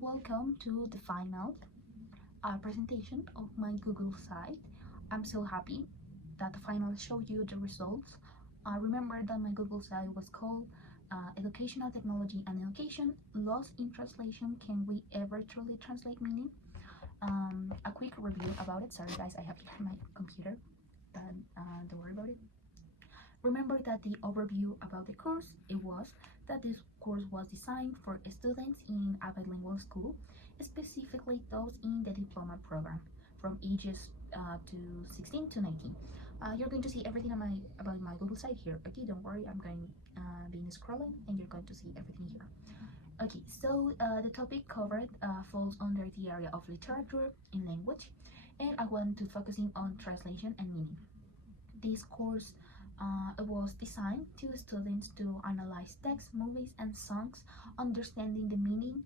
welcome to the final presentation of my Google site. I'm so happy that the final showed you the results. Remember that my Google site was called Educational Technology and Education Lost in Translation. Can we ever truly translate meaning? A quick review about it. Sorry guys, I have here my computer, but don't worry about it. Remember that the overview about the course, it was that this course was designed for students in a bilingual school, specifically those in the diploma program from ages to 16 to 19. You're going to see everything about my Google site here. Okay, don't worry, I'm going being scrolling and you're going to see everything here. Okay, so the topic covered falls under the area of literature and language, and I want to focusing on translation and meaning. This course was designed to students to analyze text, movies, and songs, understanding the meaning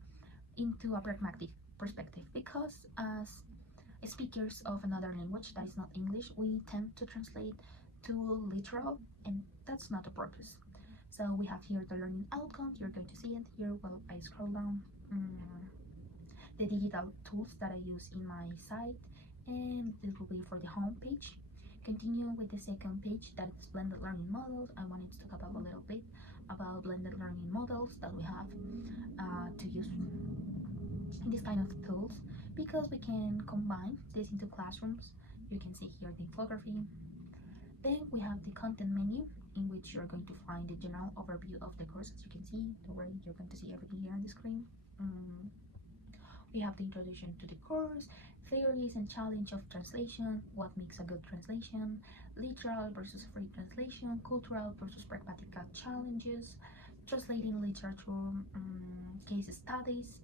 into a pragmatic perspective. Because as speakers of another language that is not English, we tend to translate to literal, and that's not the purpose. So we have here the learning outcomes. You're going to see it here while I scroll down. The digital tools that I use in my site, and this will be for the home page. Continue with the second page, that is blended learning models. I wanted to talk about a little bit about blended learning models that we have to use in this kind of tools, because we can combine this into classrooms. You can see here the infography. Then we have the content menu, in which you're going to find the general overview of the course. As you can see, don't worry, you're going to see everything here on the screen. We have the introduction to the course, theories and challenge of translation, what makes a good translation, literal versus free translation, cultural versus pragmatic challenges, translating literature, case studies,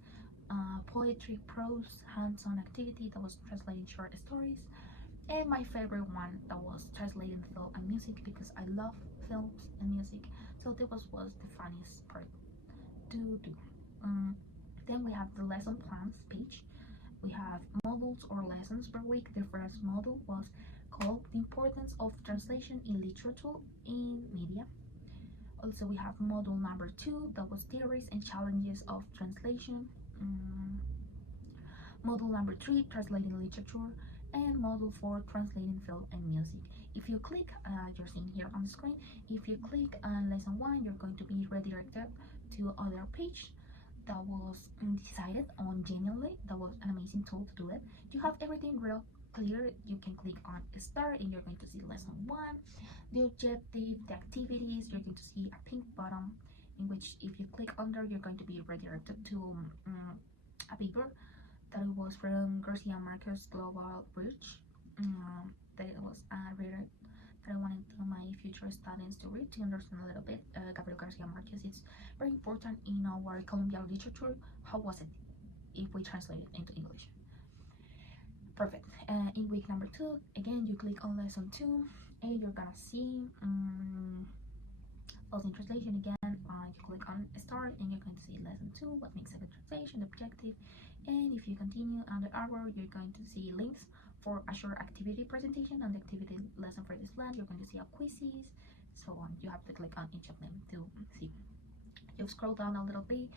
poetry, prose, hands-on activity, that was translating short stories, and my favorite one, that was translating film and music, because I love films and music, so this was the funniest part to do. Then we have the lesson plans page. We have modules or lessons per week. The first module was called The Importance of Translation in Literature in Media. Also, we have module number 2, that was Theories and Challenges of Translation. Module number 3, Translating Literature, and module 4, Translating Film and Music. If you click, you're seeing here on the screen, if you click on lesson 1, you're going to be redirected to other page that was decided on genuinely. That was an amazing tool to do it. You have everything real clear. You can click on start and you're going to see lesson 1, the objective, the activities. You're going to see a pink button, in which if you click under, you're going to be redirected to a paper that was from Garcia Marquez Global Bridge. That was a reader that I wanted my future students to read, to understand a little bit. Gabriel Garcia Marquez is very important in our Colombian literature. How was it if we translate it into English? Perfect. In week number 2, again, you click on lesson 2 and you're gonna see lost in translation again. You click on start and you're going to see lesson 2, what makes a good translation, the objective, and if you continue on the arrow, you're going to see links for a short activity presentation and the activity lesson for this plan. You're going to see a quizzes, so on. You have to click on each of them to see. You scroll down a little bit,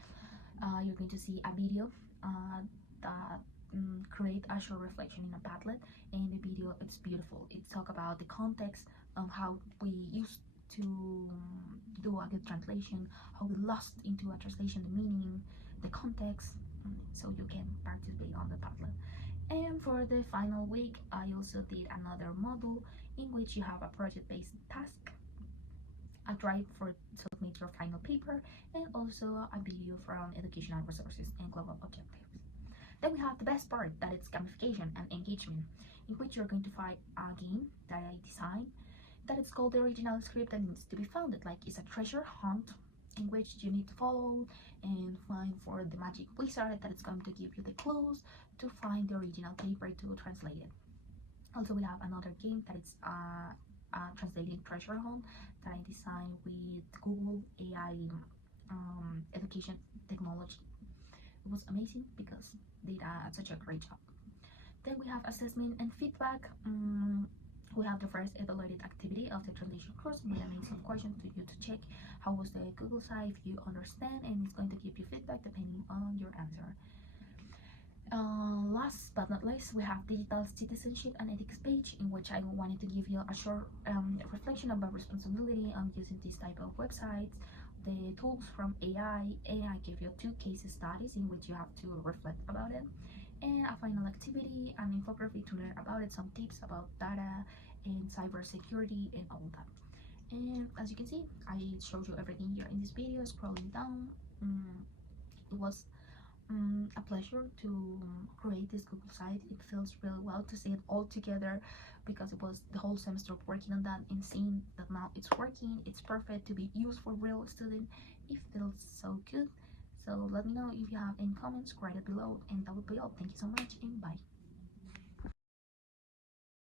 you're going to see a video that create a short reflection in a Padlet, and the video, it's beautiful. It talk about the context of how we used to do a good translation, how we lost into a translation the meaning, the context, so you can participate on the Padlet. And for the final week, I also did another module in which you have a project-based task, a drive for submit your final paper, and also a video from educational resources and global objectives. Then we have the best part, that is gamification and engagement, in which you're going to find a game that I designed, that it's called the original script that needs to be founded. Like, it's a treasure hunt in which you need to follow and find for the magic wizard that is going to give you the clues to find the original paper to translate it. Also, we have another game that is translating treasure hunt that I designed with Google AI education technology. It was amazing because they did such a great job. Then we have assessment and feedback. We have the first evaluated activity of the translation course with a mix of questions to you to check how was the Google site, if you understand, and it's going to give you feedback depending on your answer. Last but not least, we have digital citizenship and ethics page, in which I wanted to give you a short reflection about responsibility on using this type of websites, the tools from AI, and I give you 2 case studies in which you have to reflect about it, and a final activity, an infographic to learn about it, some tips about data and cybersecurity and all that. And as you can see, I showed you everything here in this video. Scrolling down, it was a pleasure to create this Google site. It feels really well to see it all together, because it was the whole semester working on that and seeing that now it's working, it's perfect to be used for real student. It feels so good. So let me know if you have any comments, write it below, and that would be all. Thank you so much, and bye.